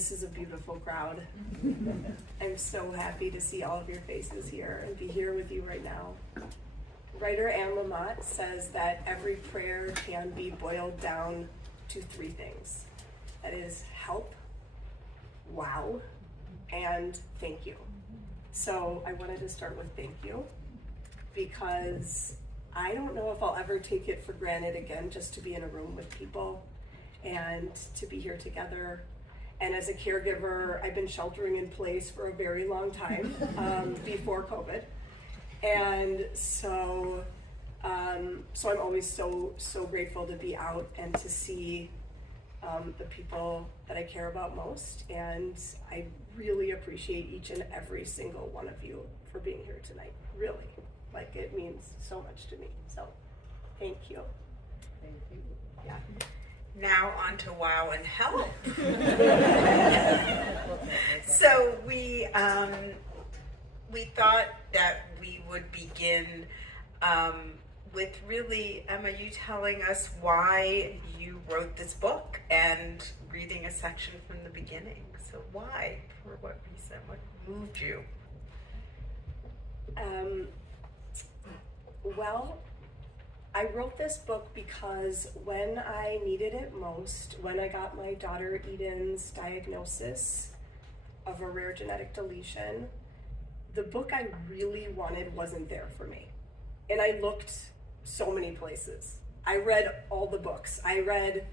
This is a beautiful crowd. I'm so happy to see all of your faces here and be here with you right now. Writer Anne Lamott says that every prayer can be boiled down to three things. That is help, wow, and thank you. So I wanted to start with thank you, because I don't know if I'll ever take it for granted again just to be in a room with people and to be here together. And as a caregiver, I've been sheltering in place for a very long time, before COVID. And so I'm always so grateful to be out and to see the people that I care about most. And I really appreciate each and every single one of you for being here tonight, really. Like, it means so much to me, so thank you. Thank you. Yeah. Now on to wow and help. So we thought that we would begin with really, Emma, you telling us why you wrote this book and reading a section from the beginning. So why? For what reason? What moved you? Well, I wrote this book because when I needed it most, when I got my daughter Eden's diagnosis of a rare genetic deletion, the book I really wanted wasn't there for me. And I looked so many places. I read all the books. I read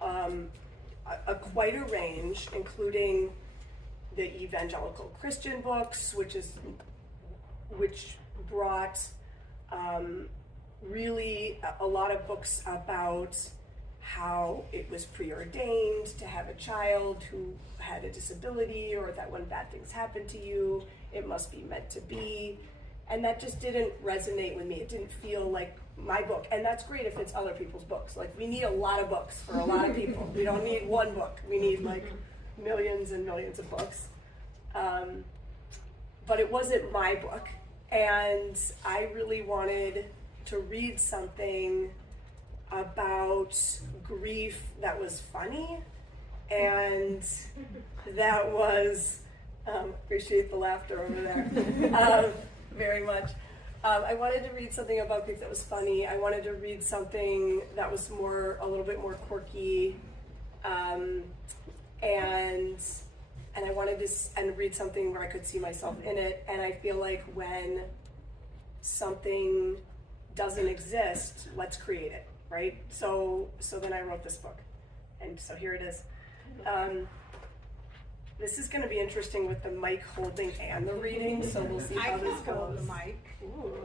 quite a range, including the evangelical Christian books, which brought really a lot of books about how it was preordained to have a child who had a disability, or that when bad things happen to you, it must be meant to be. And that just didn't resonate with me. It didn't feel like my book. And that's great if it's other people's books. Like, we need a lot of books for a lot of people. We don't need one book. We need like millions and millions of books. But it wasn't my book. And I really wanted to read something about grief that was funny and that was, appreciate the laughter over there, very much. I wanted to read something about grief that was funny. I wanted to read something that was a little bit more quirky, and I wanted to read something where I could see myself in it. And I feel like when something doesn't exist, let's create it, right? So then I wrote this book, and so here it is. This is going to be interesting with the mic holding and the reading, so we'll see how this goes. Hold the mic. Ooh.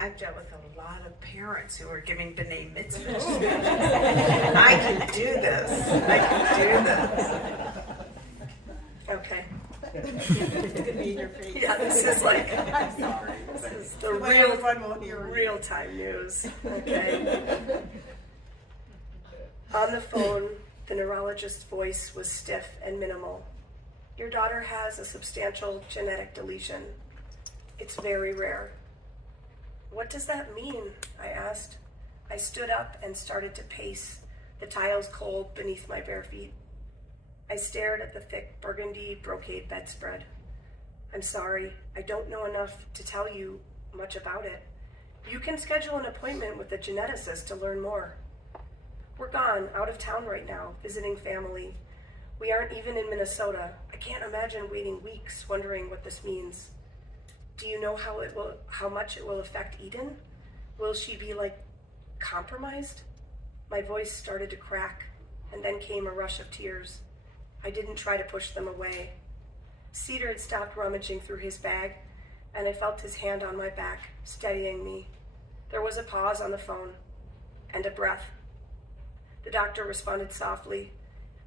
I've dealt with a lot of parents who are giving b'nai mitzvahs. I can do this. Okay. It's gonna be in your face. Yeah, this is like, I'm sorry. this is the real time news. Okay. On the phone, the neurologist's voice was stiff and minimal. Your daughter has a substantial genetic deletion. It's very rare. What does that mean? I asked. I stood up and started to pace, the tiles cold beneath my bare feet. I stared at the thick burgundy brocade bedspread. I'm sorry, I don't know enough to tell you much about it. You can schedule an appointment with a geneticist to learn more. We're gone, out of town right now, visiting family. We aren't even in Minnesota. I can't imagine waiting weeks wondering what this means. Do you know how much it will affect Eden? Will she be compromised? My voice started to crack, and then came a rush of tears. I didn't try to push them away. Cedar had stopped rummaging through his bag, and I felt his hand on my back, steadying me. There was a pause on the phone, and a breath. The doctor responded softly.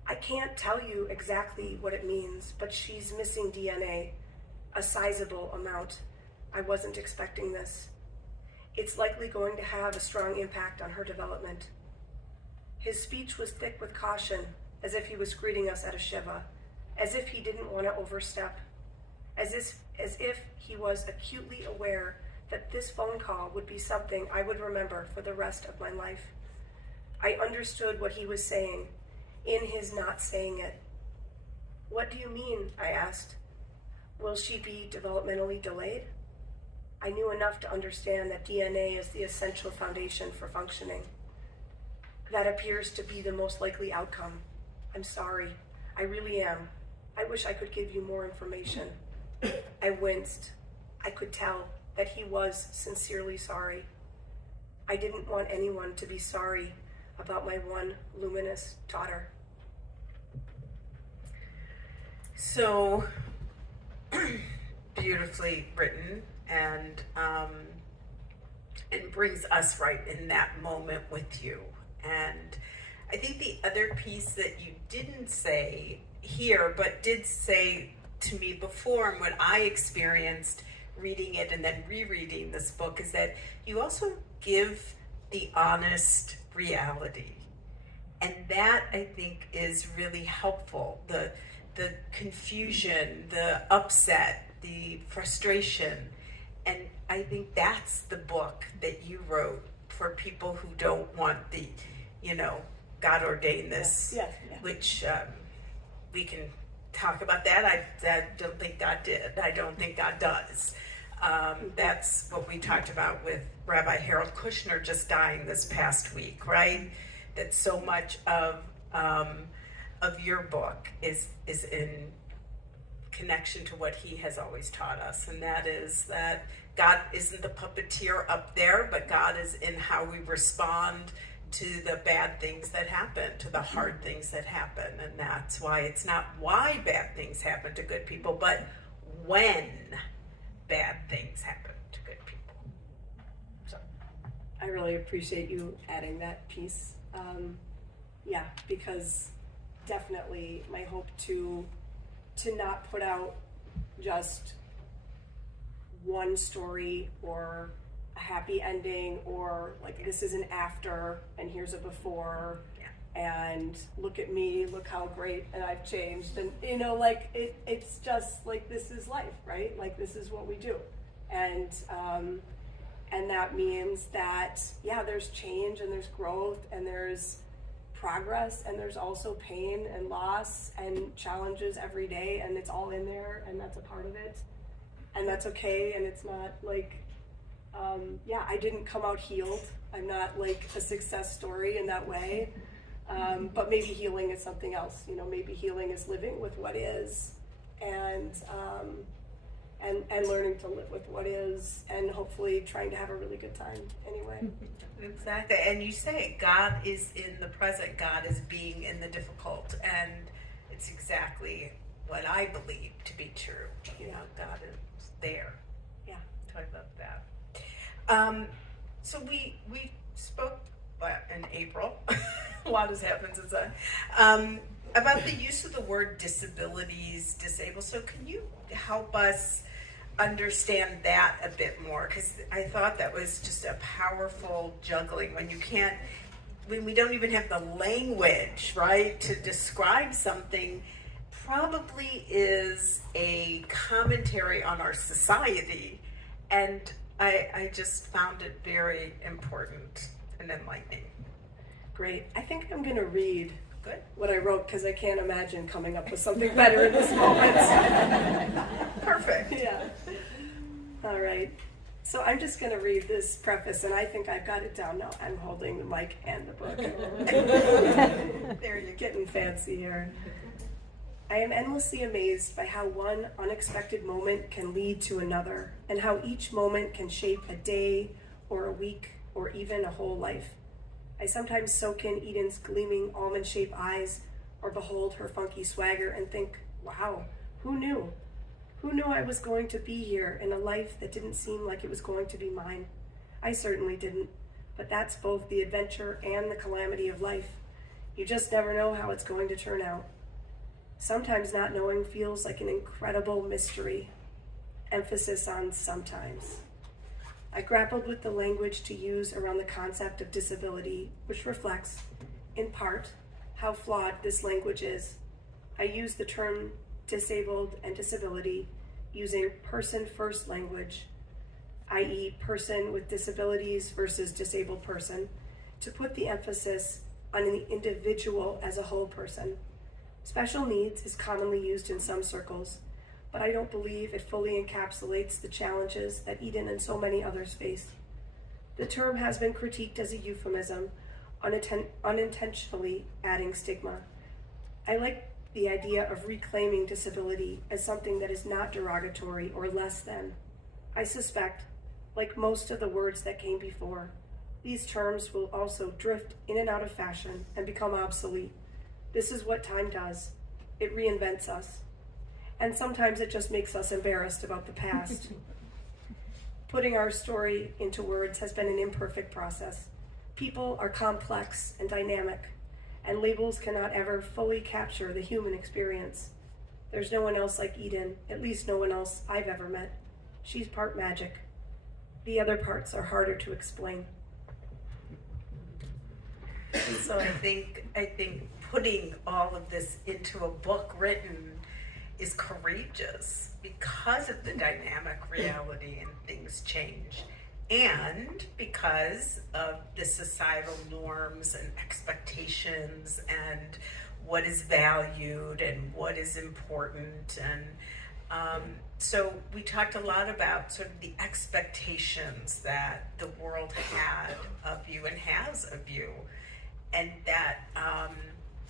I can't tell you exactly what it means, but she's missing DNA, a sizable amount. I wasn't expecting this. It's likely going to have a strong impact on her development. His speech was thick with caution, as if he was greeting us at a shiva, as if he didn't want to overstep, as if he was acutely aware that this phone call would be something I would remember for the rest of my life. I understood what he was saying. in his not saying it. What do you mean? I asked. Will she be developmentally delayed? I knew enough to understand that DNA is the essential foundation for functioning. That appears to be the most likely outcome. I'm sorry. I really am. I wish I could give you more information. I winced. I could tell that he was sincerely sorry. I didn't want anyone to be sorry about my one luminous daughter. So beautifully written, and brings us right in that moment with you. And I think the other piece that you didn't say here, but did say to me before, and what I experienced reading it and then rereading this book, is that you also give the honest reality. And that, I think, is really helpful. The confusion, the upset, the frustration. And I think that's the book that you wrote for people who don't want the, God ordained this, Yeah. which we can talk about that. I don't think God did. I don't think God does. That's what we talked about with Rabbi Harold Kushner just dying this past week, right? That so much of your book is in connection to what he has always taught us, and that is that God isn't the puppeteer up there, but God is in how we respond to the bad things that happen, to the hard things that happen. And that's why it's not why bad things happen to good people, but when bad things happen to good people. So I really appreciate you adding that piece. Because definitely my hope to not put out just one story or a happy ending, or like this is an after and here's a before, and look at me, look how great and I've changed, and it's just like, this is life, right? Like, this is what we do, and that means that there's change and there's growth and there's progress, and there's also pain and loss and challenges every day, and it's all in there, and that's a part of it, and that's okay. And it's not like I didn't come out healed. I'm not like a success story in that way, but maybe healing is something else. Maybe healing is living with what is, and learning to live with what is, and hopefully trying to have a really good time anyway. exactly. And you say God is in the present, God is being in the difficult, and it's exactly what I believe to be true. God is there. Yeah. So I love that. So we spoke in April. A lot has happened since then. About the use of the word disabilities, disabled. So can you help us understand that a bit more? Because I thought that was just a powerful juggling when we don't even have the language, right, to describe something. Probably is a commentary on our society, and I just found it very important and enlightening. Great. I think I'm going to read Good. what I wrote, because I can't imagine coming up with something better in this moment. Perfect. Yeah. All right. So I'm just going to read this preface, and I think I've got it down now. I'm holding the mic and the book. There you go. Getting fancy here. I am endlessly amazed by how one unexpected moment can lead to another, and how each moment can shape a day or a week or even a whole life. I sometimes soak in Eden's gleaming almond-shaped eyes, or behold her funky swagger and think, wow, who knew? Who knew I was going to be here in a life that didn't seem like it was going to be mine? I certainly didn't, but that's both the adventure and the calamity of life. You just never know how it's going to turn out. Sometimes not knowing feels like an incredible mystery. Emphasis on sometimes. I grappled with the language to use around the concept of disability, which reflects, in part, how flawed this language is. I use the term disabled and disability using person-first language, i.e. person with disabilities versus disabled person, to put the emphasis on the individual as a whole person. Special needs is commonly used in some circles, but I don't believe it fully encapsulates the challenges that Eden and so many others face. The term has been critiqued as a euphemism, unintentionally adding stigma. I like the idea of reclaiming disability as something that is not derogatory or less than. I suspect, like most of the words that came before, these terms will also drift in and out of fashion and become obsolete. This is what time does. It reinvents us. And sometimes it just makes us embarrassed about the past. Putting our story into words has been an imperfect process. People are complex and dynamic, and labels cannot ever fully capture the human experience. There's no one else like Eden, at least no one else I've ever met. She's part magic. The other parts are harder to explain. So I think putting all of this into a book written is courageous because of the dynamic reality and things change, and because of the societal norms and expectations and what is valued and what is important. And so we talked a lot about sort of the expectations that the world had of you and has of you, and that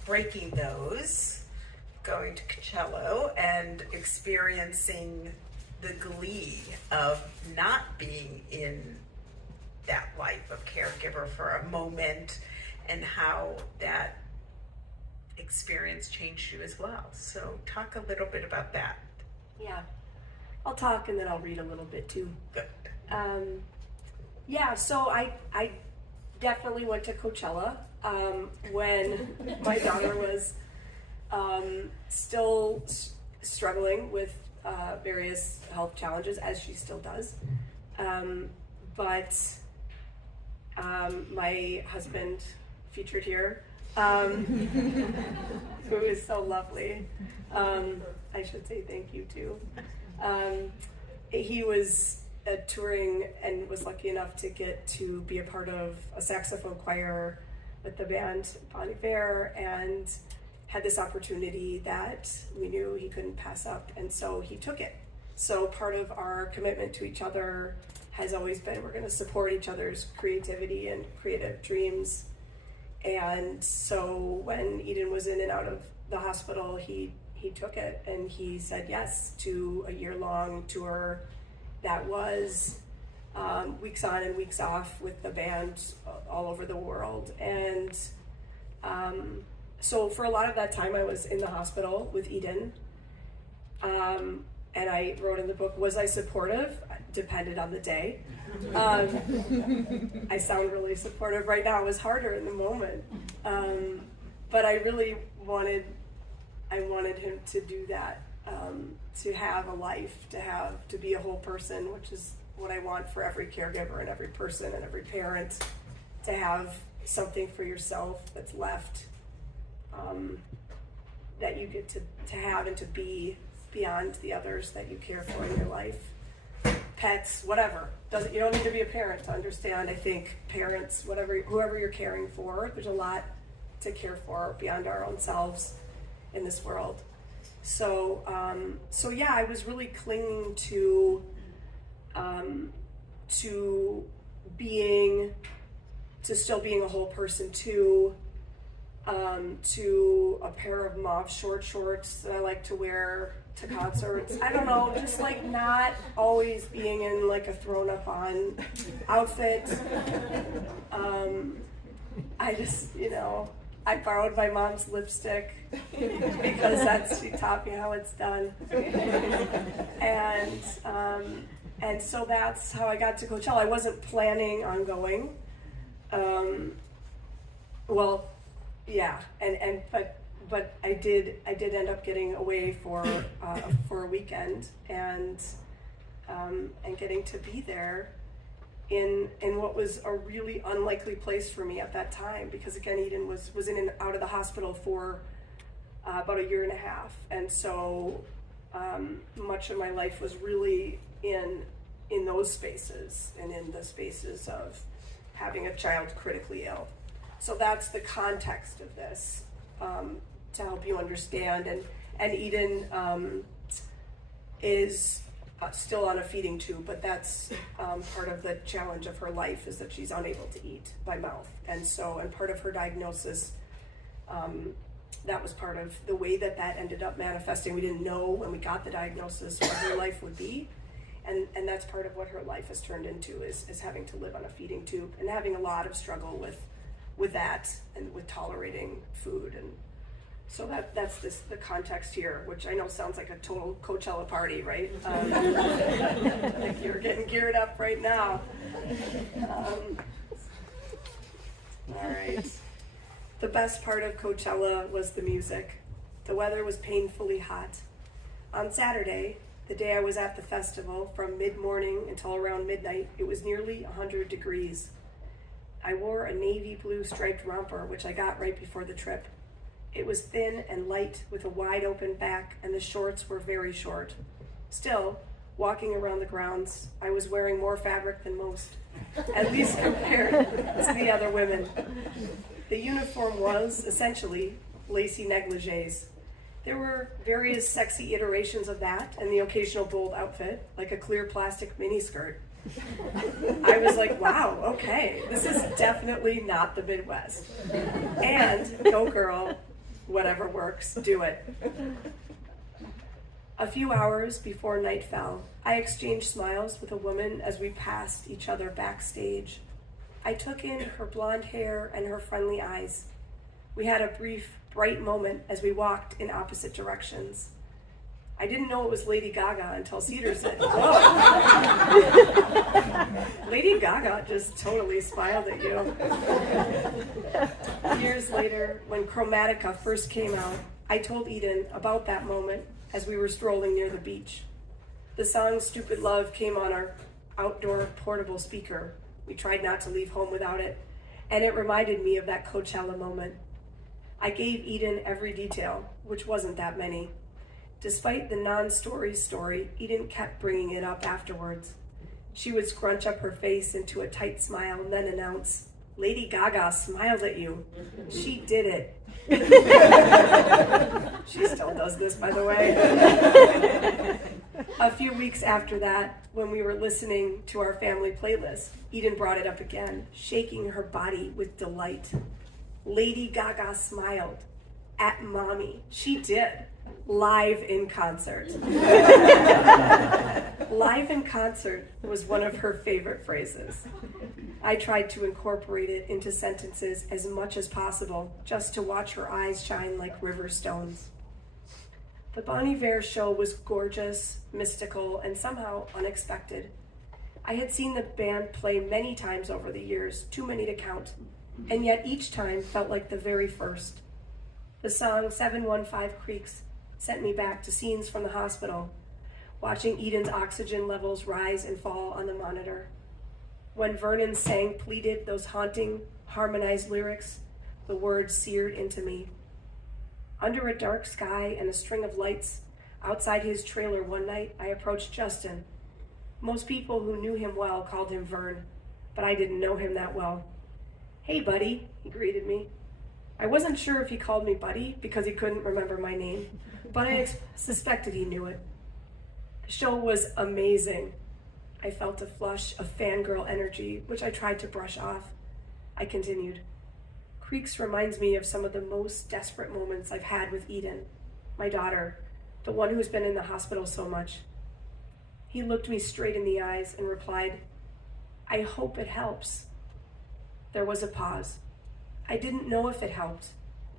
breaking those, going to Coachella and experiencing the glee of not being in that life of caregiver for a moment, and how that experience changed you as well. So talk a little bit about that. Yeah, I'll talk and then I'll read a little bit too. Good. Yeah, so I definitely went to Coachella when my daughter was still struggling with various health challenges, as she still does. But my husband, featured here, who is so lovely, I should say thank you too. He was touring and was lucky enough to get to be a part of a saxophone choir with the band Bon Iver, and had this opportunity that we knew he couldn't pass up, and so he took it. So part of our commitment to each other has always been, we're going to support each other's creativity and creative dreams. And so when Eden was in and out of the hospital, he took it, and he said yes to a year-long tour that was weeks on and weeks off with the band all over the world. And so for a lot of that time I was in the hospital with Eden, and I wrote in the book, was I supportive? Depended on the day. I sound really supportive right now. It was harder in the moment, but I really wanted him to do that, to have a life, to be a whole person, which is what I want for every caregiver and every person and every parent, to have something for yourself that's left, that you get to have and to be beyond the others that you care for in your life. Pets, whatever. You don't need to be a parent to understand. I think parents, whoever you're caring for, there's a lot to care for beyond our own selves in this world. So yeah, I was really clinging to still being a whole person, to a pair of mauve shorts that I like to wear to concerts. I don't know, just like not always being in like a thrown up on outfit. I just, I borrowed my mom's lipstick because she taught me how it's done. And so that's how I got to Coachella. I wasn't planning on going. But I did end up getting away for a weekend and getting to be there in what was a really unlikely place for me at that time, because again, Eden was in and out of the hospital for about a year and a half, and so much of my life was really in those spaces, and in the spaces of having a child critically ill. So that's the context of this, to help you understand. And Eden is still on a feeding tube, but that's part of the challenge of her life, is that she's unable to eat by mouth. And part of her diagnosis, that was part of the way that ended up manifesting. We didn't know when we got the diagnosis what her life would be. And that's part of what her life has turned into, is having to live on a feeding tube and having a lot of struggle with that and with tolerating food. And so that's the context here, which I know sounds like a total Coachella party, right? Like you're getting geared up right now. All right. The best part of Coachella was the music. The weather was painfully hot. On Saturday, the day I was at the festival, from mid-morning until around midnight, it was nearly 100 degrees. I wore a navy blue striped romper, which I got right before the trip. It was thin and light with a wide open back, and the shorts were very short. Still, walking around the grounds, I was wearing more fabric than most, at least compared to the other women. The uniform was, essentially, lacy negligees. There were various sexy iterations of that and the occasional bold outfit, like a clear plastic miniskirt. I was like, wow, okay, this is definitely not the Midwest. And go girl, whatever works, do it. A few hours before night fell, I exchanged smiles with a woman as we passed each other backstage. I took in her blonde hair and her friendly eyes. We had a brief, bright moment as we walked in opposite directions. I didn't know it was Lady Gaga until Cedar said, whoa. Lady Gaga just totally smiled at you. Years later, when Chromatica first came out, I told Eden about that moment as we were strolling near the beach. The song Stupid Love came on our outdoor portable speaker. We tried not to leave home without it, and it reminded me of that Coachella moment. I gave Eden every detail, which wasn't that many. Despite the non-story story, Eden kept bringing it up afterwards. She would scrunch up her face into a tight smile and then announce, Lady Gaga smiled at you. She did it. She still does this, by the way. A few weeks after that, when we were listening to our family playlist, Eden brought it up again, shaking her body with delight. Lady Gaga smiled at Mommy. She did. Live in concert. Live in concert was one of her favorite phrases. I tried to incorporate it into sentences as much as possible, just to watch her eyes shine like river stones. The Bon Iver show was gorgeous, mystical, and somehow unexpected. I had seen the band play many times over the years, too many to count, and yet each time felt like the very first. The song 715 Creeks sent me back to scenes from the hospital, watching Eden's oxygen levels rise and fall on the monitor. When Vernon sang Pleaded, those haunting, harmonized lyrics, the words seared into me. Under a dark sky and a string of lights, outside his trailer one night, I approached Justin. Most people who knew him well called him Vern, but I didn't know him that well. Hey, buddy, he greeted me. I wasn't sure if he called me buddy because he couldn't remember my name, but I suspected he knew it. The show was amazing. I felt a flush of fangirl energy, which I tried to brush off. I continued. Creeks reminds me of some of the most desperate moments I've had with Eden, my daughter, the one who's been in the hospital so much. He looked me straight in the eyes and replied, I hope it helps. There was a pause. I didn't know if it helped,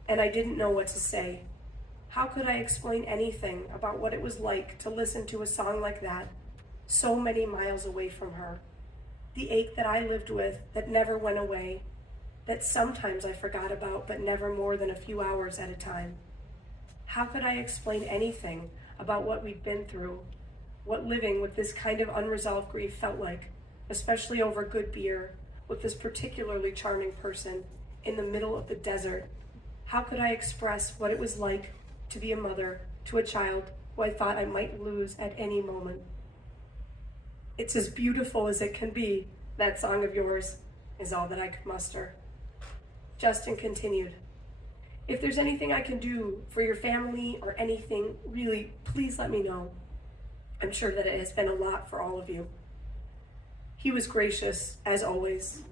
and I didn't know what to say. How could I explain anything about what it was like to listen to a song like that, so many miles away from her? The ache that I lived with that never went away, that sometimes I forgot about, but never more than a few hours at a time. How could I explain anything about what we'd been through, what living with this kind of unresolved grief felt like, especially over good beer, with this particularly charming person in the middle of the desert? How could I express what it was like to be a mother to a child who I thought I might lose at any moment? It's as beautiful as it can be, that song of yours, is all that I could muster. Justin continued, "If there's anything I can do for your family or anything, really, please let me know. I'm sure that it has been a lot for all of you." He was gracious, as always,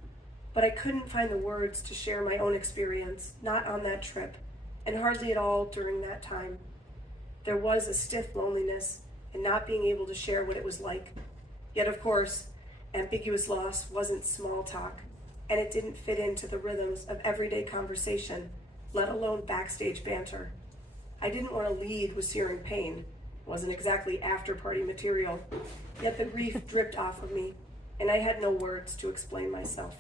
but I couldn't find the words to share my own experience, not on that trip, and hardly at all during that time. There was a stiff loneliness in not being able to share what it was like. Yet, of course, ambiguous loss wasn't small talk, and it didn't fit into the rhythms of everyday conversation, let alone backstage banter. I didn't want to lead with searing pain. It wasn't exactly after-party material, yet the grief dripped off of me, and I had no words to explain myself.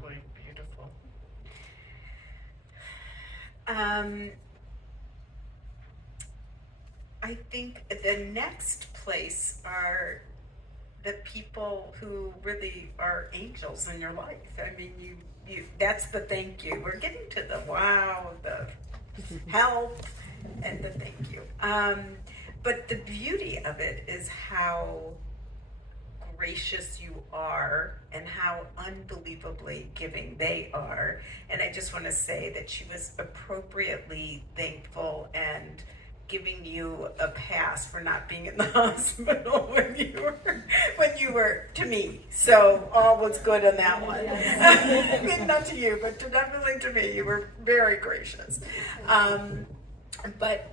Really beautiful. I think the next place are the people who really are angels in your life. I mean, you that's the thank you. We're getting to the wow, the help, and the thank you. But the beauty of it is how gracious you are and how unbelievably giving they are. And I just want to say that she was appropriately thankful and giving you a pass for not being in the hospital when you were to me. So all was good on that one. I mean, not to you, but definitely to me. You were very gracious. But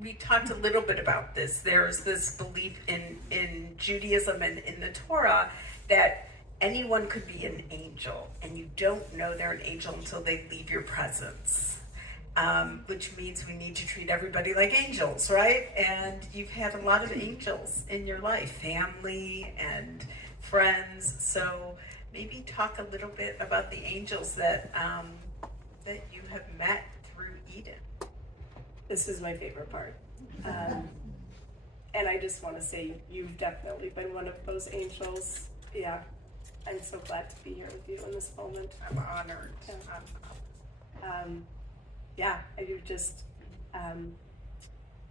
we talked a little bit about this. There's this belief in Judaism and in the Torah that anyone could be an angel, and you don't know they're an angel until they leave your presence. Which means we need to treat everybody like angels, right? And you've had a lot of angels in your life, family and friends. So maybe talk a little bit about the angels that you have met through Eden. This is my favorite part. And I just want to say you've definitely been one of those angels. Yeah, I'm so glad to be here with you in this moment. I'm honored. Yeah, you just,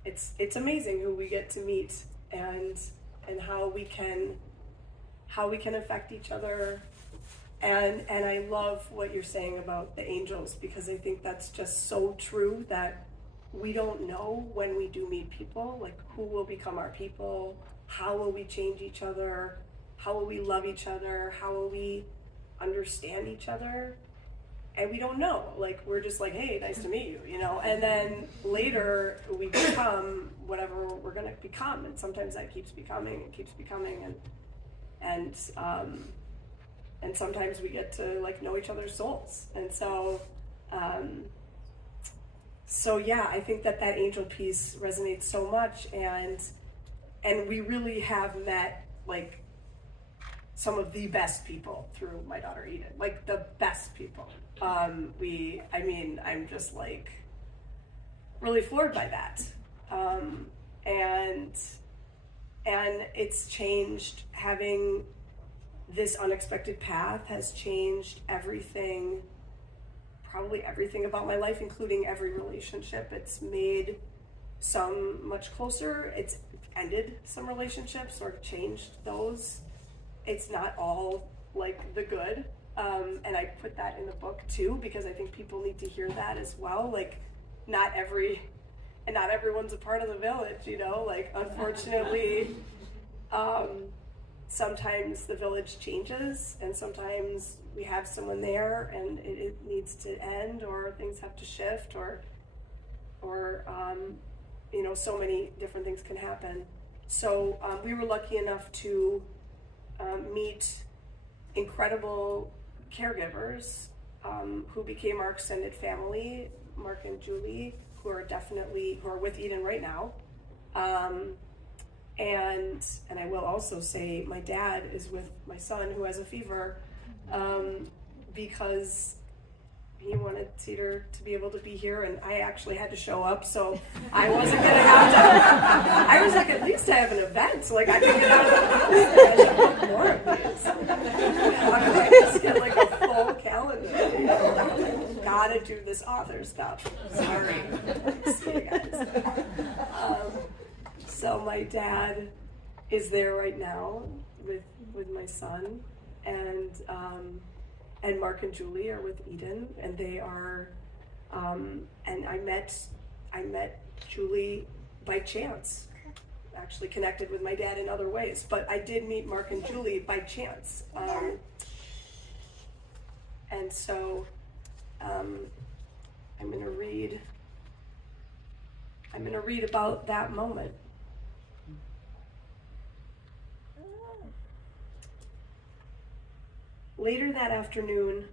it's amazing who we get to meet and how we can affect each other. And I love what you're saying about the angels, because I think that's just so true, that we don't know when we do meet people, like who will become our people, how will we change each other, how will we love each other, how will we understand each other. And we don't know, like, we're just like, hey, nice to meet you, you know, and then later we become whatever we're going to become. And sometimes that keeps becoming and sometimes we get to like know each other's souls. And so yeah, I think that angel piece resonates so much, and we really have met like some of the best people through my daughter Eden, like the best people. I'm just like really floored by that. And it's changed. Having this unexpected path has changed everything, probably everything about my life, including every relationship. It's made some much closer. It's ended some relationships or changed those. It's not all like the good. And I put that in the book too, because I think people need to hear that as well. Like not everyone's a part of the village, you know, like unfortunately, sometimes the village changes, and sometimes we have someone there and it needs to end, or things have to shift, or you know, so many different things can happen. So we were lucky enough to meet incredible caregivers who became our extended family, Mark and Julie, who are with Eden right now. And I will also say my dad is with my son who has a fever, because he wanted Cedar to be able to be here, and I actually had to show up, so I wasn't gonna have to. I was like, at least I have an event, so like I can get out of the house. I should book more of these. How do I just get like a full calendar? You know? Gotta do this author stuff. Sorry. See you guys. So my dad is there right now with my son, and Mark and Julie are with Eden, and they are, and I met Julie by chance. Actually connected with my dad in other ways, but I did meet Mark and Julie by chance. And so I'm gonna read about that moment. Later that afternoon,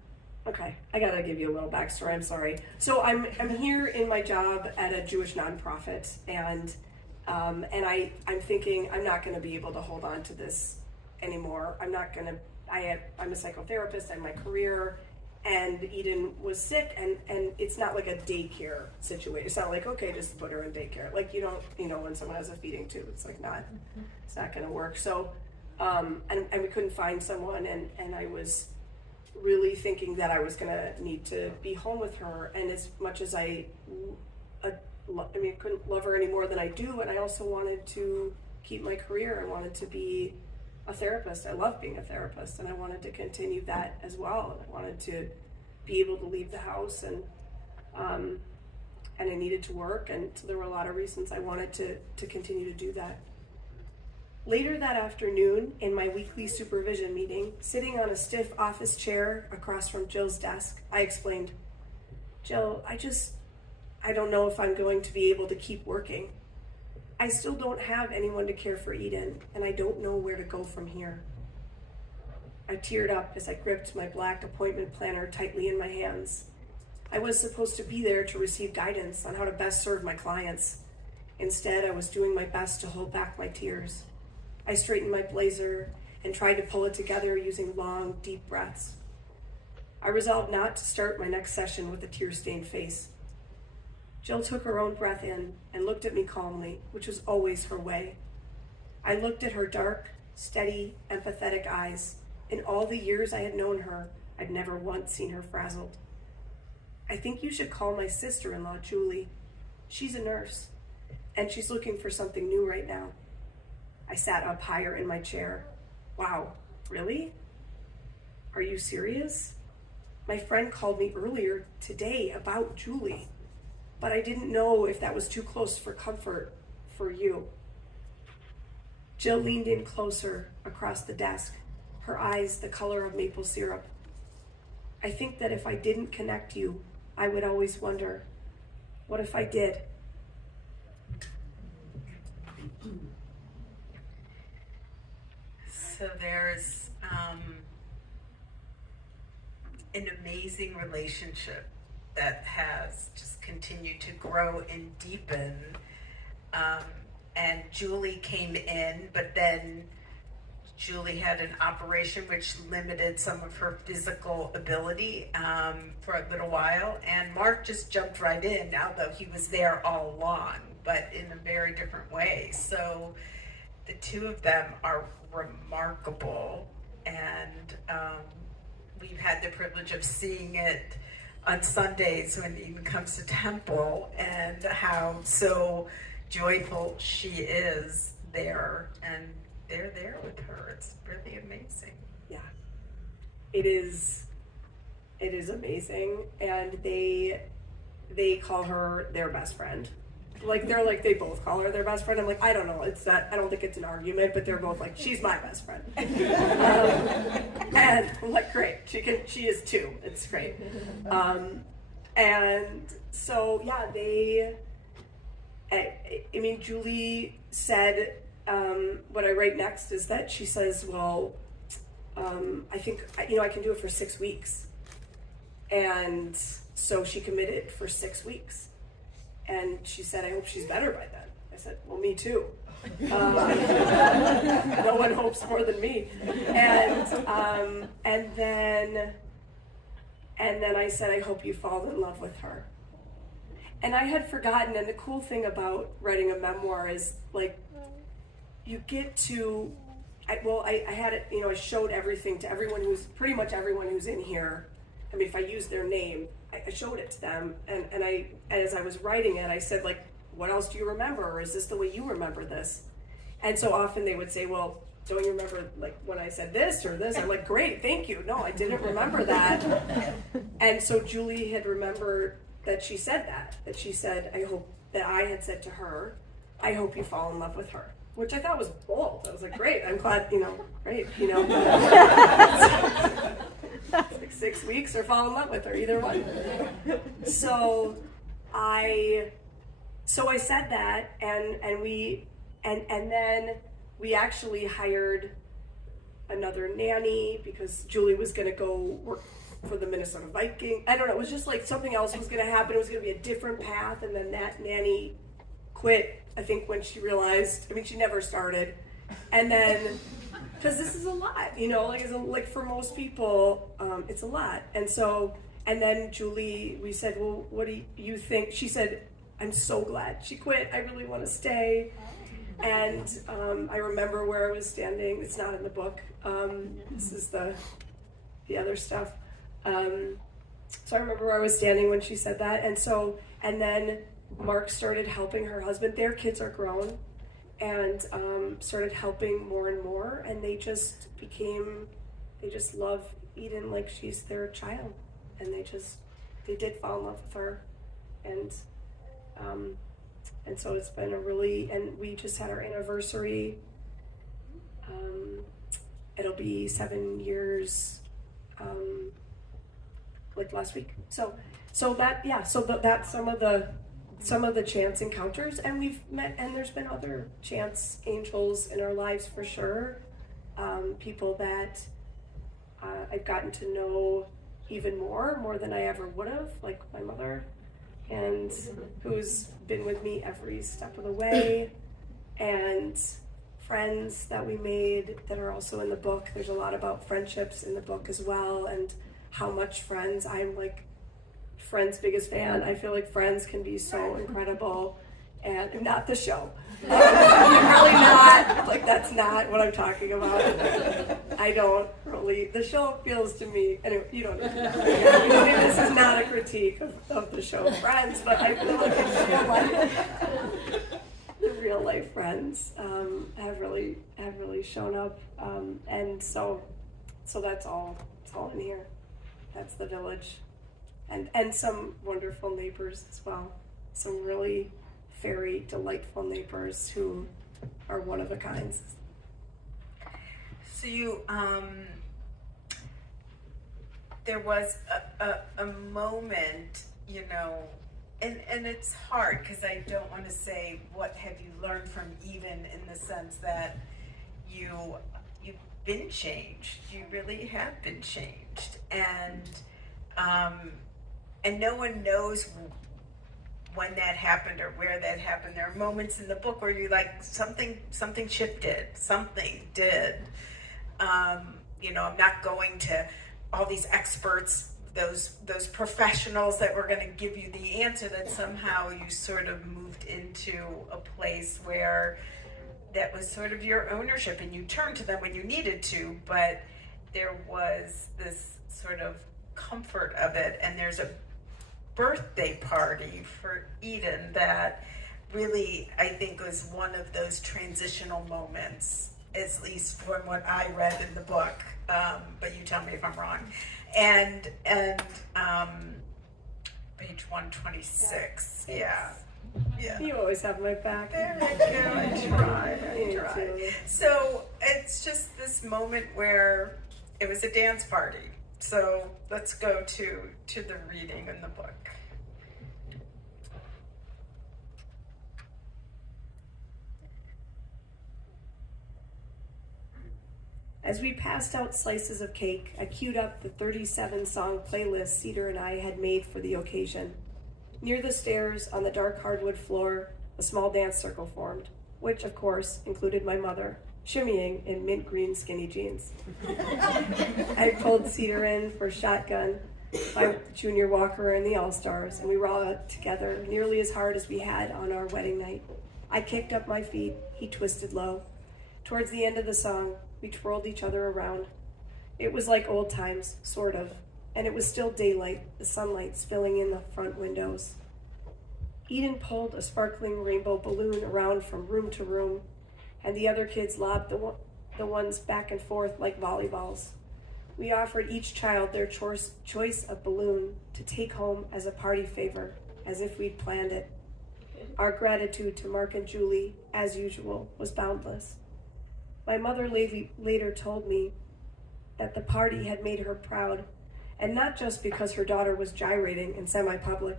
okay, I gotta give you a little backstory, I'm sorry. So I'm here in my job at a Jewish nonprofit, and I'm thinking I'm not gonna be able to hold on to this anymore. I'm a psychotherapist, I have my career, and Eden was sick, and it's not like a daycare situation. It's not like, okay, just put her in daycare. Like, you don't, when someone has a feeding tube, it's like it's not gonna work. So, and we couldn't find someone, and I was really thinking that I was gonna need to be home with her, and as much as I couldn't love her any more than I do, and I also wanted to keep my career. I wanted to be a therapist. I love being a therapist, and I wanted to continue that as well. I wanted to be able to leave the house, and I needed to work, and so there were a lot of reasons I wanted to continue to do that. Later that afternoon, in my weekly supervision meeting, sitting on a stiff office chair across from Jill's desk, I explained, "Jill, I don't know if I'm going to be able to keep working. I still don't have anyone to care for Eden, and I don't know where to go from here." I teared up as I gripped my black appointment planner tightly in my hands. I was supposed to be there to receive guidance on how to best serve my clients. Instead, I was doing my best to hold back my tears. I straightened my blazer and tried to pull it together using long, deep breaths. I resolved not to start my next session with a tear-stained face. Jill took her own breath in and looked at me calmly, which was always her way. I looked at her dark, steady, empathetic eyes. In all the years I had known her, I'd never once seen her frazzled. "I think you should call my sister-in-law, Julie. She's a nurse, and she's looking for something new right now." I sat up higher in my chair. "Wow, really? Are you serious? My friend called me earlier today about Julie, but I didn't know if that was too close for comfort for you." Jill leaned in closer across the desk, her eyes the color of maple syrup. "I think that if I didn't connect you, I would always wonder, what if I did?" So there's an amazing relationship that has just continued to grow and deepen. And Julie came in, but then Julie had an operation which limited some of her physical ability for a little while. And Mark just jumped right in, although he was there all along, but in a very different way. So the two of them are remarkable, and we've had the privilege of seeing it on Sundays when Eden comes to temple, and how so joyful she is there, and they're there with her. It's really amazing. Yeah, it is amazing, and they call her their best friend. They both call her their best friend. I'm like, I don't know, I don't think it's an argument, but they're both like, "She's my best friend." And I'm like, great, she is too, it's great. And so, yeah, Julie said, what I write next is that she says, "Well, I think, I can do it for 6 weeks." And so she committed for 6 weeks. And she said, "I hope she's better by then." I said, "Well, me too." No one hopes more than me. And then I said, "I hope you fall in love with her." And I had forgotten, and the cool thing about writing a memoir is, like, you get to, I had it, I showed everything to pretty much everyone who's in here. I mean, if I use their name, I showed it to them, and as I was writing it, I said, like, "What else do you remember, or is this the way you remember this?" And so often they would say, "Well, don't you remember like when I said this or this? I'm like, great, thank you. No, I didn't remember that. And so Julie had remembered that she said that she said, I hope that I had said to her, I hope you fall in love with her, which I thought was bold. I was like, great, I'm glad, great, It's like 6 weeks or fall in love with her, either one. So I said that, and then we actually hired another nanny because Julie was going to go work for the Minnesota Vikings. I don't know. It was just like something else was going to happen. It was going to be a different path, and then that nanny quit. I think when she realized. I mean, she never started, and then because this is a lot, like for most people, it's a lot, and then Julie, we said, well, what do you think? She said, I'm so glad she quit. I really want to stay. And I remember where I was standing. It's not in the book. This is the other stuff. So I remember where I was standing when she said that. And then Mark started helping her husband. Their kids are grown, and started helping more and more. And they just love Eden like she's their child. And they did fall in love with her. And so it's been and we just had our anniversary. It'll be 7 years, like last week. So that's some of the chance encounters, and we've met, and there's been other chance angels in our lives for sure. People that I've gotten to know even more than I ever would have, like my mother, and who's been with me every step of the way, and friends that we made that are also in the book. There's a lot about friendships in the book as well, and how much Friends, I'm like Friends' biggest fan. I feel like Friends can be so incredible, and not the show. Really not, like that's not what I'm talking about. I don't really, the show feels to me, anyway, you don't need to know. This is not a critique of the show Friends, but I feel like the real life Friends have really shown up, and so that's all, it's all in here. That's the village, and some wonderful neighbors as well, some really very delightful neighbors who are one of a kind. So you, there was a moment, and it's hard because I don't want to say what have you learned from Eden in the sense that you've been changed. You really have been changed, and no one knows when that happened or where that happened. There are moments in the book where you like something shifted, something did. I'm not going to all these experts, those professionals that were going to give you the answer, that somehow you sort of moved into a place where that was sort of your ownership, and you turned to them when you needed to, but there was this sort of comfort of it. And there's a birthday party for Eden that really, I think, was one of those transitional moments, at least from what I read in the book, but you tell me if I'm wrong. And page 126, yeah. You always have my back. There we go, I try. So it's just this moment where it was a dance party. So let's go to the reading in the book. As we passed out slices of cake, I queued up the 37-song playlist Cedar and I had made for the occasion. Near the stairs, on the dark hardwood floor, a small dance circle formed, which, of course, included my mother, shimmying in mint green skinny jeans. I pulled Cedar in for Shotgun, my junior walker in the All-Stars, and we were all together nearly as hard as we had on our wedding night. I kicked up my feet, he twisted low. Towards the end of the song, we twirled each other around. It was like old times, sort of, and it was still daylight, the sunlight spilling in the front windows. Eden pulled a sparkling rainbow balloon around from room to room, and the other kids lobbed the ones back and forth like volleyballs. We offered each child their choice of balloon to take home as a party favor, as if we'd planned it. Our gratitude to Mark and Julie, as usual, was boundless. My mother later told me that the party had made her proud, and not just because her daughter was gyrating in semi-public.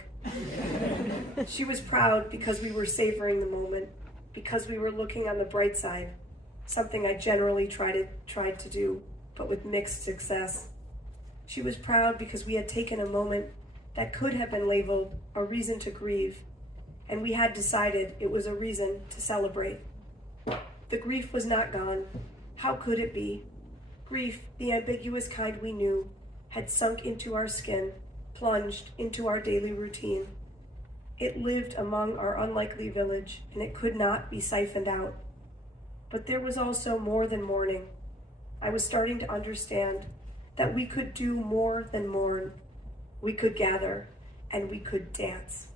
She was proud because we were savoring the moment, because we were looking on the bright side, something I generally tried to do, but with mixed success. She was proud because we had taken a moment that could have been labeled a reason to grieve, and we had decided it was a reason to celebrate. The grief was not gone. How could it be? Grief, the ambiguous kind we knew, had sunk into our skin, plunged into our daily routine. It lived among our unlikely village, and it could not be siphoned out. But there was also more than mourning. I was starting to understand that we could do more than mourn. We could gather, and we could dance.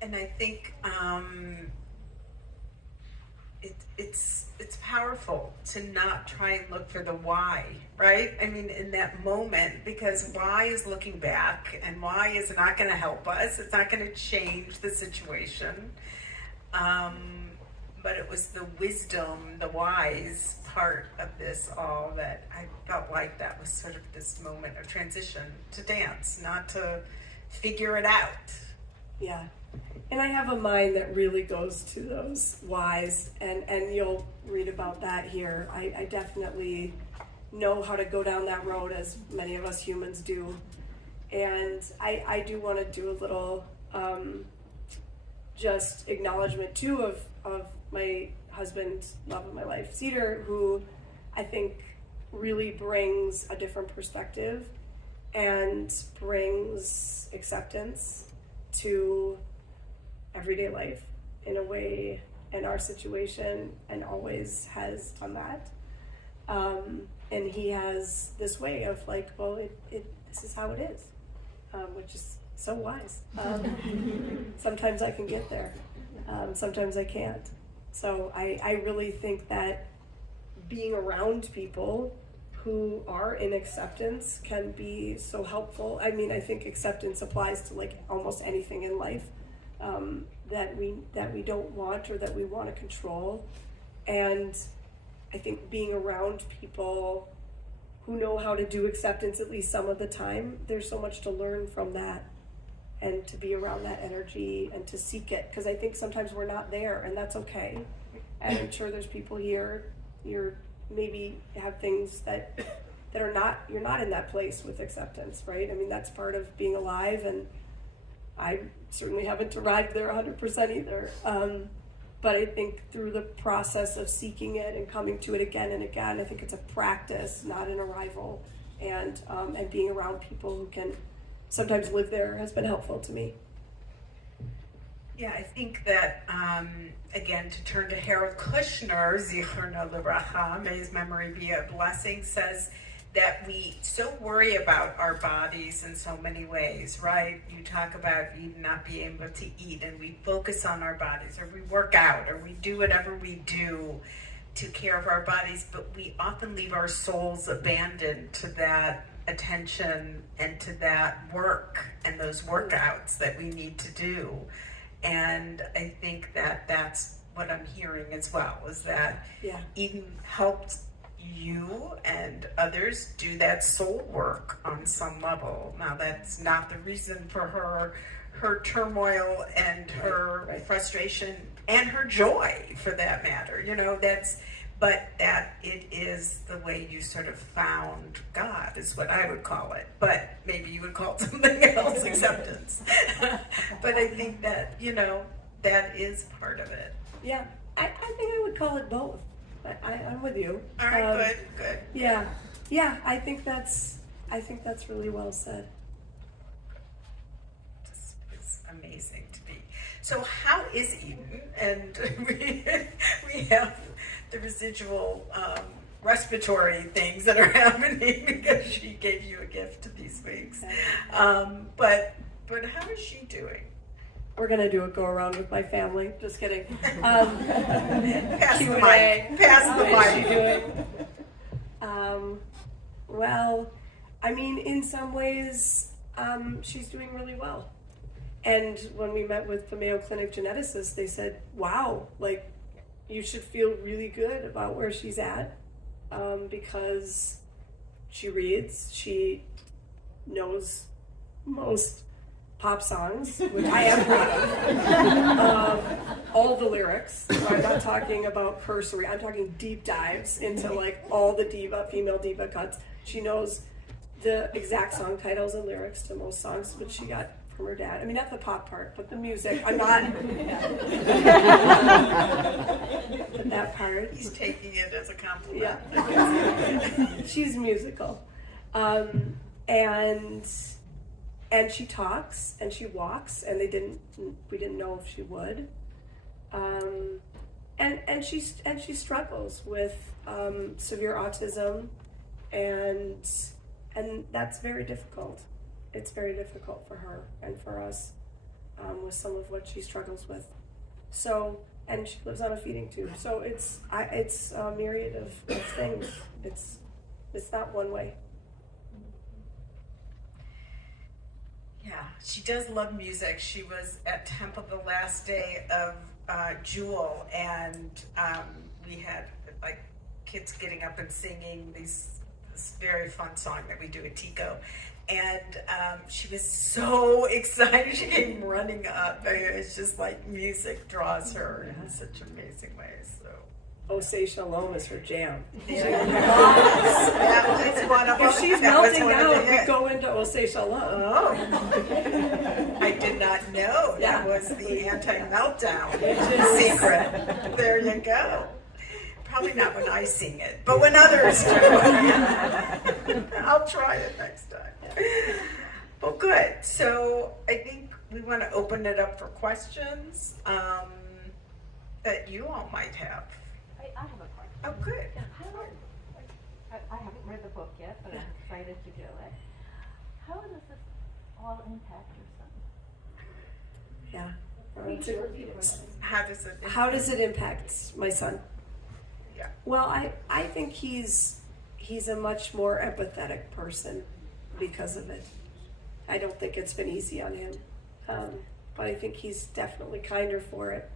And I think it's powerful to not try and look for the why, right? I mean, in that moment, because why is looking back, and why is not going to help us. It's not going to change the situation. But it was the wisdom, the wise part of this all that I felt like that was sort of this moment of transition to dance, not to figure it out. Yeah. And I have a mind that really goes to those whys, and you'll read about that here. I definitely know how to go down that road, as many of us humans do. And I do want to do a little just acknowledgement, too, of my husband, love of my life, Cedar, who I think really brings a different perspective and brings acceptance to everyday life in a way, in our situation, and always has done that. And he has this way of like, well, this is how it is, which is so wise. Sometimes I can get there, sometimes I can't. So I really think that being around people who are in acceptance can be so helpful. I mean, I think acceptance applies to like almost anything in life that we don't want or that we want to control. And I think being around people who know how to do acceptance at least some of the time, there's so much to learn from that, and to be around that energy and to seek it, because I think sometimes we're not there, and that's okay. And I'm sure there's people here, you're maybe have things that are not, you're not in that place with acceptance, right? I mean, that's part of being alive, and I certainly haven't arrived there 100% either. But I think through the process of seeking it and coming to it again and again, I think it's a practice, not an arrival. And being around people who can sometimes live there has been helpful to me. Yeah, I think that, again, to turn to Harold Kushner, Zichrono Livracha, may his memory be a blessing, says that we so worry about our bodies in so many ways, right? You talk about even not being able to eat, and we focus on our bodies, or we work out, or we do whatever we do to care of our bodies, but we often leave our souls abandoned to that attention and to that work and those workouts that we need to do. And I think that that's what I'm hearing as well, is that Eden helped you and others do that soul work on some level. Now, that's not the reason for her turmoil and her frustration and her joy, for that matter. You know, but that it is the way you sort of found God, is what I would call it. But maybe you would call it something else, acceptance. But I think that, you know, that is part of it. Yeah, I think I would call it both. I'm with you. All right, good. Yeah. I think that's really well said. It's amazing to be. So how is Eden? And we have the residual respiratory things that are happening because she gave you a gift these weeks. But how is she doing? We're gonna do a go around with my family. Just kidding. Pass the Q&A. mic. Pass the How is she mic. doing? Well, I mean, in some ways, she's doing really well. And when we met with the Mayo Clinic geneticists, they said, wow, like, you should feel really good about where she's at, because she reads, she knows most pop songs, which I am proud of, all the lyrics. So I'm not talking about cursory, I'm talking deep dives into like all the female diva cuts. She knows the exact song titles and lyrics to most songs, which she got from her dad. I mean, not the pop part, but the music. I'm not. But that part. He's taking it as a compliment. Yeah. She's musical. And she talks and she walks, and we didn't know if she would. And she struggles with severe autism, and that's very difficult. It's very difficult for her and for us, with some of what she struggles with. So, and she lives on a feeding tube. So it's a myriad of things. It's not one way. Yeah, she does love music. She was at Temple the last day of Jewel, and we had like kids getting up and singing this very fun song that we do at Tico. And she was so excited. She came running up. I mean, it's just like music draws her in such amazing ways. So. Oh, Say Shalom is her jam. That was one of them. If she's That was melting one of down, the we hits. go into Oh, Say Shalom. Oh, I did not know Yeah. that was the anti-meltdown secret. There you go. Probably not when I sing it, but when others do. I'll try it next time. Well, good. So I think we want to open it up for questions that you all might have. I have a question. Oh, good. I haven't read the book yet, but I'm excited to do it. How does this all impact your son? Yeah. How does it? How does it impact my son? Yeah. Well, I think he's a much more empathetic person because of it. I don't think it's been easy on him, but I think he's definitely kinder for it.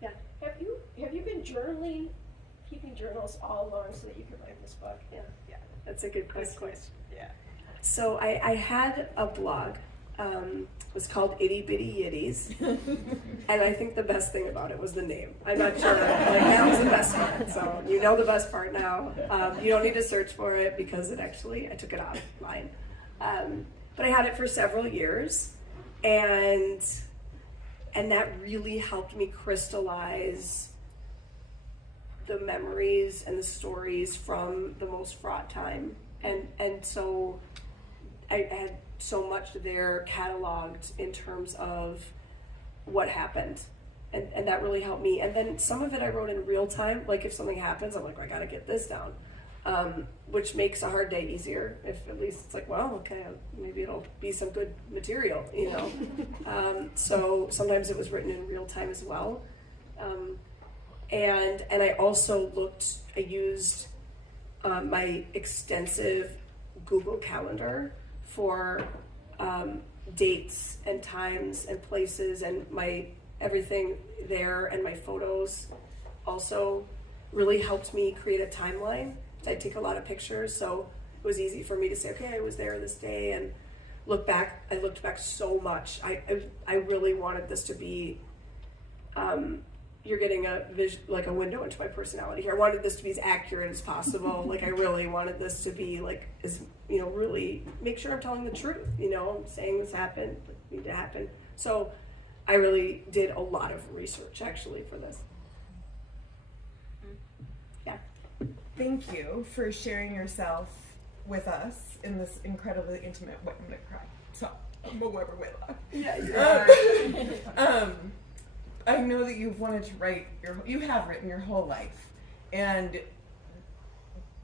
Yeah. Have you been journaling, keeping journals all along so that you could write this book? Yeah. That's a good question. Yeah. So I had a blog. It was called Itty Bitty Yitties, and I think the best thing about it was the name. I'm not sure, that was the best part. So you know the best part now. You don't need to search for it because I took it offline. But I had it for several years, and that really helped me crystallize the memories and the stories from the most fraught time, and so I had so much there cataloged in terms of what happened, and that really helped me. And then some of it I wrote in real time, like if something happens, I'm like, I gotta get this down, which makes a hard day easier. If at least it's like, well, okay, maybe it'll be some good material, you know. So sometimes it was written in real time as well, and I also used my extensive Google Calendar for dates and times and places, and my everything there, and my photos also really helped me create a timeline. I take a lot of pictures, so it was easy for me to say, okay, I was there this day, and look back. I looked back so much. I really wanted this to be you're getting a window into my personality here. I wanted this to be as accurate as possible. Like I really wanted this to be like, as really make sure I'm telling the truth. I'm saying this happened, it need to happen. So I really did a lot of research actually for this. Yeah. Thank you for sharing yourself with us in this incredibly intimate way. I'm gonna cry. So I'm a Weber Whitlock. Yeah. I know that you've wanted to write you have written your whole life, and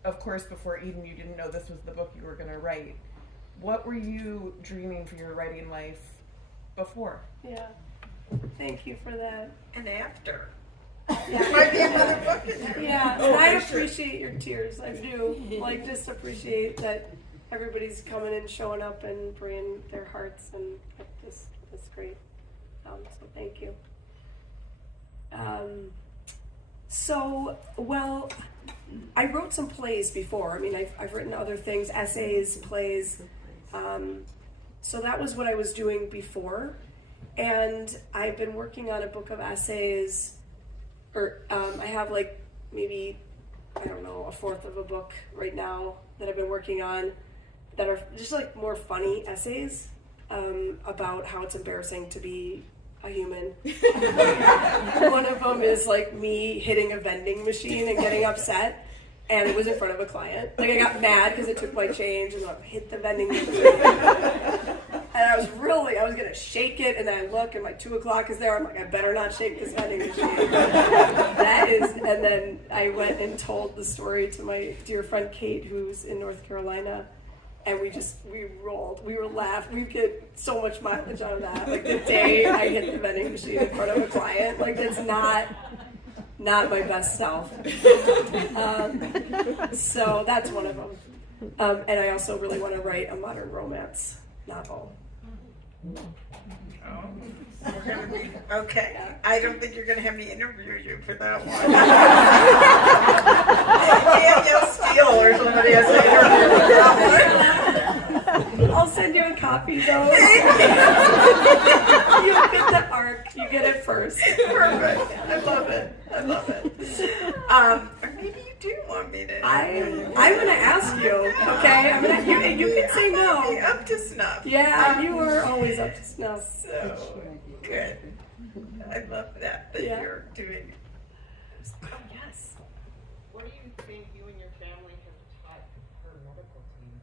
of course, before Eden, you didn't know this was the book you were going to write. What were you dreaming for your writing life before? Yeah. Thank you for that. And after. Yeah. There might be another book in there. Yeah, Oh, and I for sure. appreciate your tears. I do. Like, just appreciate that everybody's coming and showing up and bringing their hearts, and that's great. So thank you. Well, I wrote some plays before. I mean, I've written other things, essays, plays. So that was what I was doing before. And I've been working on a book of essays, or I have like maybe, I don't know, a fourth of a book right now that I've been working on that are just like more funny essays about how it's embarrassing to be a human. One of them is like me hitting a vending machine and getting upset, and it was in front of a client. Like, I got mad because it took my change and like hit the vending machine. And I was gonna shake it, and then I look and my 2 o'clock is there. I'm like, I better not shake this vending machine. And then I went and told the story to my dear friend Kate, who's in North Carolina. And we rolled. We were laughing. We get so much mileage out of that. Like, the day I hit the vending machine in front of a client, like, that's not my best self. So that's one of them. And I also really want to write a modern romance novel. Oh, we're gonna be okay. Yeah. I don't think you're gonna have me interview you for that one. Danielle Steele or somebody has to interview for that one. I'll send you a copy, though. You get the arc. You get it first. Perfect. I love it. Or maybe you do want me to. I'm gonna ask you. Okay, you can say I'll be no. up to snuff. Yeah, you are always up to snuff. So good. I love that Yeah. you're doing. Oh yes. What do you think you and your family have taught her medical team?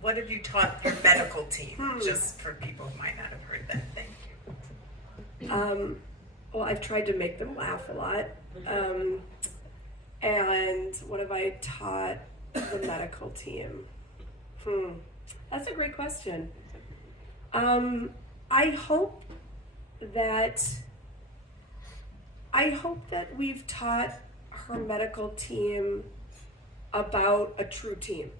What have you taught your medical team? Just for people who might not have heard that. Thank you. Well, I've tried to make them laugh a lot. And what have I taught the medical team? That's a great question. I hope that we've taught her medical team about a true team.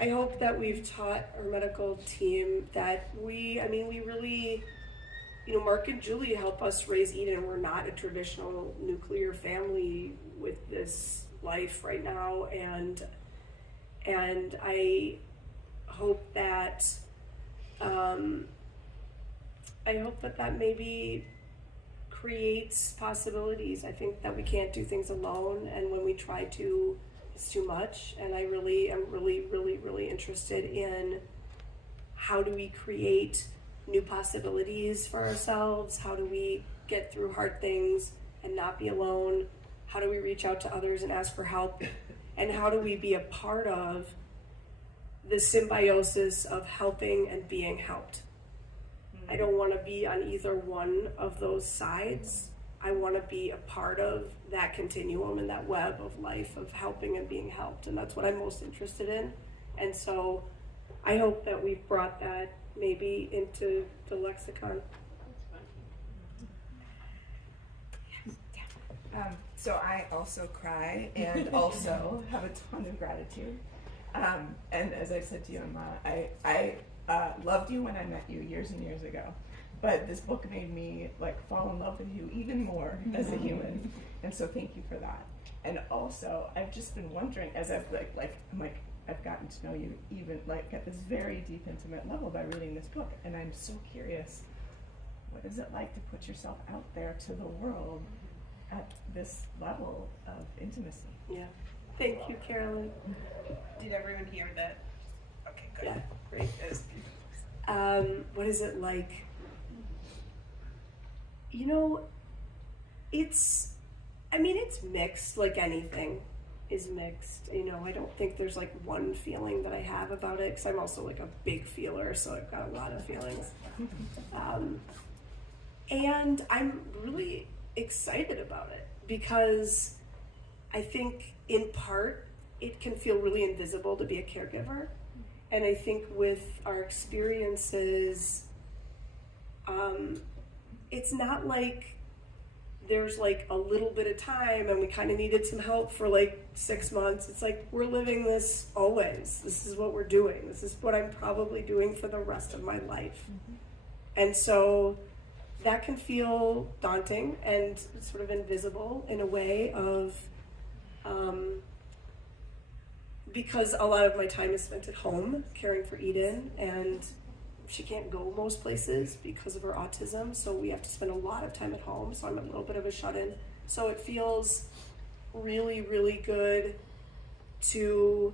I hope that we've taught our medical team that we really, Mark and Julie help us raise Eden. We're not a traditional nuclear family with this life right now, and I hope that that maybe creates possibilities. I think that we can't do things alone, and when we try to, it's too much. And I really am really interested in how do we create new possibilities for ourselves? How do we get through hard things and not be alone? How do we reach out to others and ask for help? And how do we be a part of the symbiosis of helping and being helped? I don't want to be on either one of those sides. I want to be a part of that continuum and that web of life of helping and being helped. And that's what I'm most interested in. And so I hope that we've brought that maybe into the lexicon. So I also cry and also have a ton of gratitude. And as I said to you, Emma, I loved you when I met you years and years ago. But this book made me fall in love with you even more as a human. And so thank you for that. And also, I've just been wondering, as I've I've gotten to know you even at this very deep, intimate level by reading this book, and I'm so curious, what is it like to put yourself out there to the world at this level of intimacy? Yeah. Thank you, Carolyn. Did everyone hear that? Okay, good. Yeah, great. That was beautiful. What is it like? It's mixed, like anything is mixed. I don't think there's one feeling that I have about it, because I'm also a big feeler, so I've got a lot of feelings. And I'm really excited about it because I think in part it can feel really invisible to be a caregiver. And I think with our experiences, it's not like there's like a little bit of time and we kind of needed some help for like 6 months. It's like we're living this always. This is what we're doing. This is what I'm probably doing for the rest of my life. And so that can feel daunting and sort of invisible in a way of, because a lot of my time is spent at home caring for Eden, and she can't go most places because of her autism, so we have to spend a lot of time at home, so I'm a little bit of a shut-in. So it feels really, really good to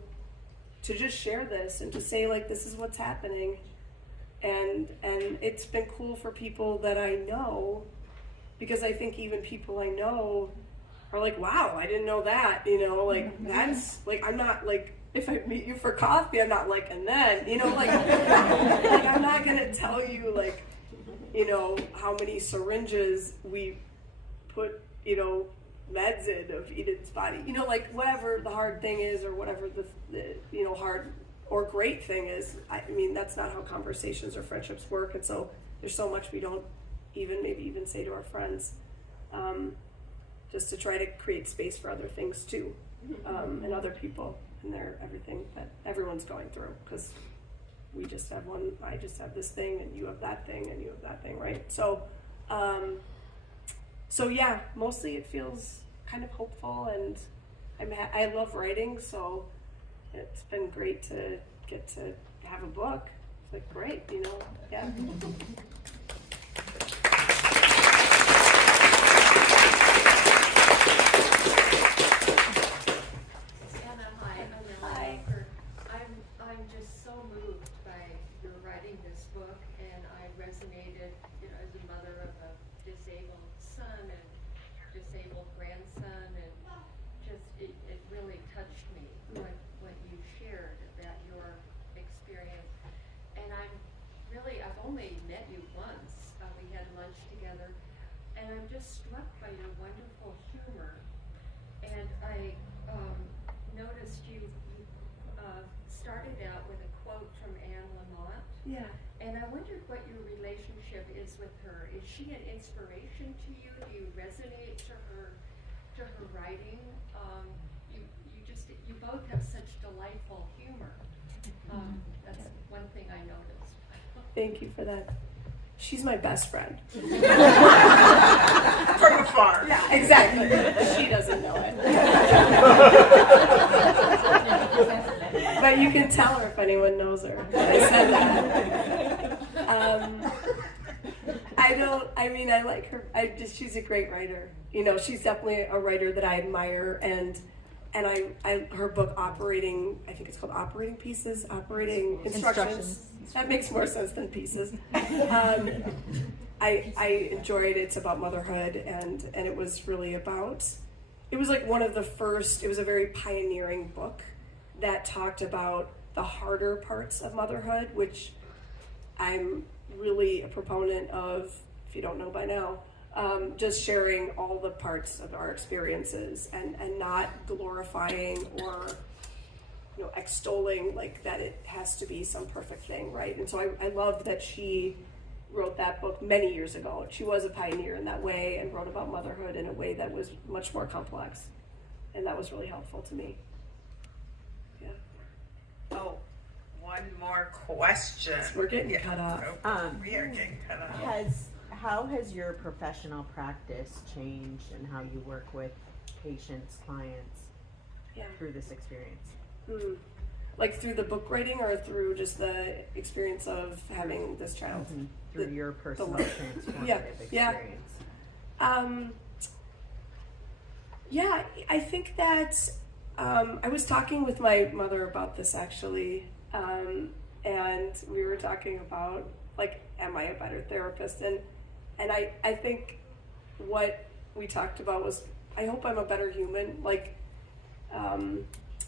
just share this and to say, like, this is what's happening. And it's been cool for people that I know, because I think even people I know are like, wow, I didn't know that, you know, like, that's, like, I'm not, like, if I meet you for coffee, I'm not like, and then, you know, like, like, I'm not gonna tell you, like, you know, how many syringes we put, you know, meds in of Eden's body, you know, like, whatever the hard thing is, or whatever the you know, hard or great thing is. I mean, that's not how conversations or friendships work, and so there's so much we don't even say to our friends, just to try to create space for other things too, and other people and everything that everyone's going through, because we just have one, I just have this thing, and you have that thing, and you have that thing, right? So so yeah, mostly it feels kind of hopeful, and I love writing, so it's been great to get to have a book. It's like, great, you know, yeah. I'm just so moved by your writing this book, and I resonated, you know, as a mother of a disabled son and disabled grandson, and just it really touched me what you shared about your experience. And I've only met you once. We had lunch together, and I'm just struck by your wonderful humor. And I noticed you started out with a quote from Anne Lamott. Yeah. And I wondered what your relationship is with her. Is she an inspiration to you? Do you resonate to her writing? You both have such delightful humor. That's one thing I noticed. Thank you for that. She's my best friend. From afar. Yeah, exactly. She doesn't know it. But you can tell her if anyone knows her. I said that. I like her. She's a great writer. You know, she's definitely a writer that I admire, and her book Operating, I think it's called Operating Pieces, Operating Instructions. That makes more sense than pieces. I enjoyed it. It's about motherhood, and it was really about, it was like one of the first, it was a very pioneering book that talked about the harder parts of motherhood, which I'm really a proponent of, if you don't know by now, just sharing all the parts of our experiences and not glorifying or, you know, extolling like that it has to be some perfect thing, right? And so I loved that she wrote that book many years ago. She was a pioneer in that way and wrote about motherhood in a way that was much more complex, and that was really helpful to me. Yeah. Oh, one more question. We're getting cut off. We are getting cut off. How has your professional practice changed, and how you work with patients, clients through this experience? Like through the book writing, or through just the experience of having this child? Through your personal transformative experience. I think that I was talking with my mother about this actually, and we were talking about, like, am I a better therapist? And I think what we talked about was, I hope I'm a better human. Like,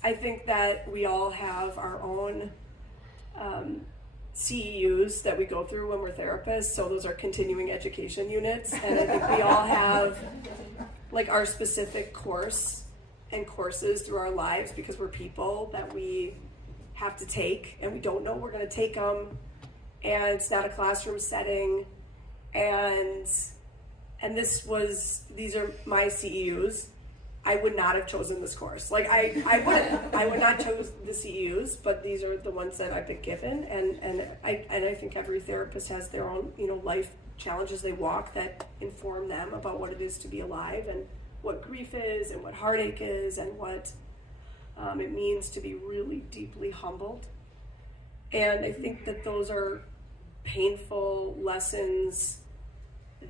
I think that we all have our own CEUs that we go through when we're therapists. So those are continuing education units, and I think we all have like our specific course and courses through our lives because we're people that we have to take, and we don't know we're going to take them, and it's not a classroom setting, and these are my CEUs. I would not have chosen this course. Like I would not chose the CEUs, but these are the ones that I've been given, and I think every therapist has their own, you know, life challenges they walk that inform them about what it is to be alive, and what grief is, and what heartache is, and what it means to be really deeply humbled. And I think that those are painful lessons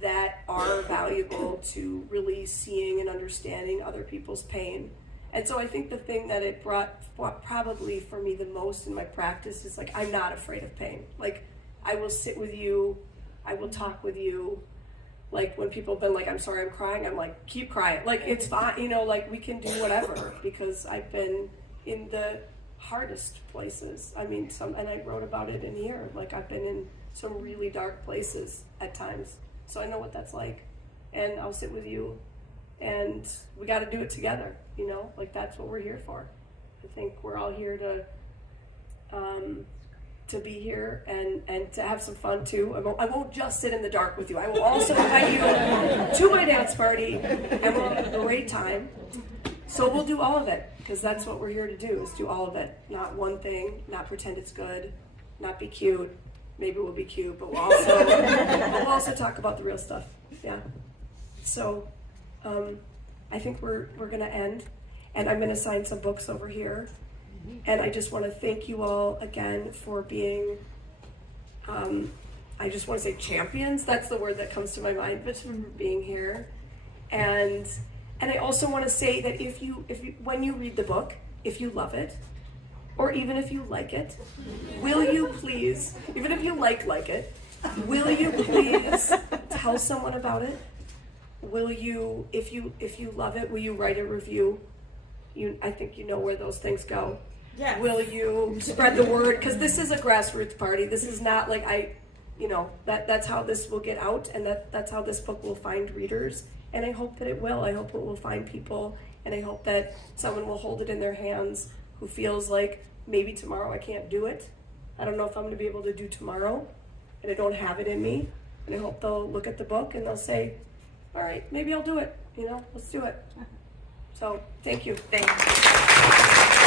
that are valuable to really seeing and understanding other people's pain. And so I think the thing that it brought probably for me the most in my practice is like, I'm not afraid of pain. Like, I will sit with you, I will talk with you. Like, when people have been like, I'm sorry, I'm crying, I'm like, keep crying. Like, it's fine, you know, like, we can do whatever, because I've been in the hardest places. I mean, and I wrote about it in here. Like, I've been in some really dark places at times. So I know what that's like, and I'll sit with you, and we got to do it together, you know, like that's what we're here for. I think we're all here to be here and to have some fun too. I won't just sit in the dark with you. I will also invite you to my dance party, and we'll have a great time. So we'll do all of it, because that's what we're here to do, is do all of it. Not one thing, not pretend it's good, not be cute. Maybe we'll be cute, but we'll also talk about the real stuff. Yeah. So I think we're going to end, and I'm going to sign some books over here. And I just want to thank you all again for being, I just want to say champions. That's the word that comes to my mind, but for being here. And I also want to say that if you when you read the book, if you love it, or even if you like it, will you please, even if you like it, will you please tell someone about it? Will you, if you love it, will you write a review? I think you know where those things go. Yes. Will you spread the word? Because this is a grassroots party. This is not like that's how this will get out, and that's how this book will find readers. And I hope that it will. I hope it will find people, and I hope that someone will hold it in their hands who feels like maybe tomorrow I can't do it. I don't know if I'm going to be able to do tomorrow, and I don't have it in me. And I hope they'll look at the book and they'll say, all right, maybe I'll do it. You know, let's do it. So thank you. Thank you.